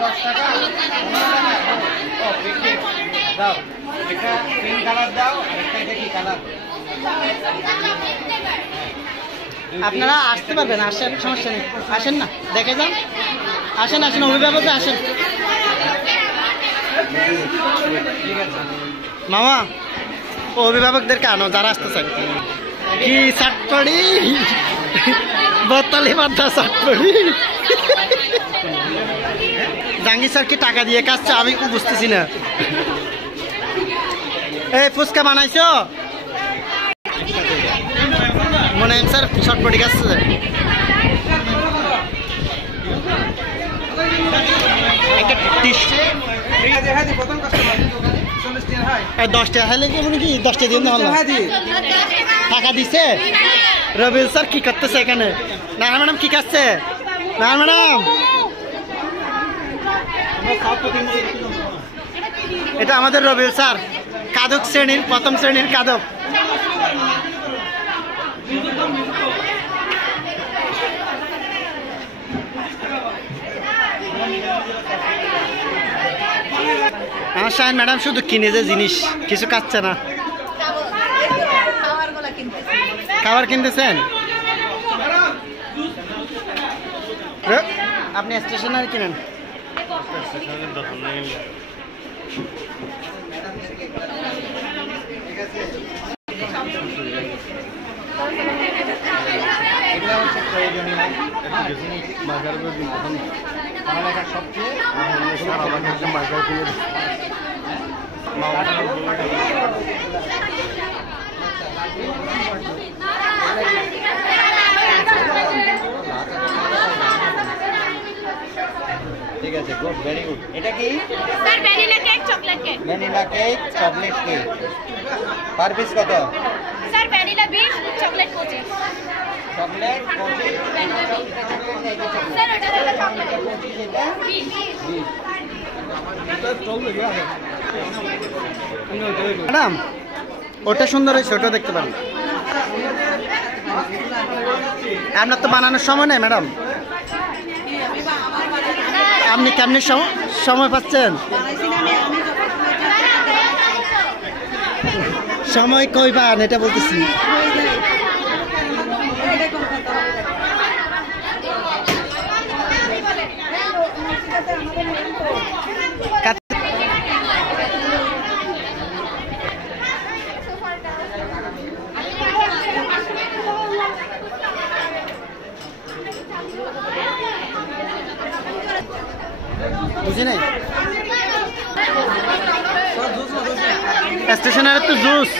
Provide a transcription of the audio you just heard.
10 টাকা 15 টাকা ও পিঙ্ক দাও এটা পিঙ্ক কালার দাও আর একটা এটা কি কালার আপনারা আসতে পারবেন আসেন সমস্যা নেই আসেন না দেখে যান আসেন আসেন অভিভাবক আসেন মামা অভিভাবকদেরকে আনো যারা আসতে চায় কি চটপড়ি বোতলে বাদ্ধা চটপড়ি জাহাঙ্গীর স্যার কি টাকা দিয়ে কাজছে আমি বুঝতেছি না এই ফুচকা বানাইছো মনে হয় স্যার চটপটি কাজছে একটা 10 টাকা হাইলে কি 10 টাকা দিয়ে টাকা দিছে রবিউল স্যার কি করতেছে এখানে না ম্যাডাম কি করছে না ম্যাডাম এটা আমাদের রবিউল স্যার কাদক শ্রেণীর প্রথম শ্রেণীর কাদক আমার শাহিন ম্যাডাম শুধু কিনে যে জিনিস কিছু খাচ্ছে না খাবার কিনতেছেন আপনি স্টেশনারি কিনেন সবচেয়ে ঠিক আছে গুড ভেরি গুড এটা কি sir vanilla cake chocolate cake vanilla cake chocolate cake per piece কত sir vanilla 20 chocolate 25 chocolate 25 sir ওটা হলো চকলেট 25 এটা 20 ম্যাডাম ওটা সুন্দর হয়েছে ওটা দেখতে পারেন আপনার তো বানানোর সময় নেই ম্যাডাম আপনি কেমনি সময় পাচ্ছেন সময় কই পান এটা বলতেছি বুঝি নাই স্টেশনারি তো জুস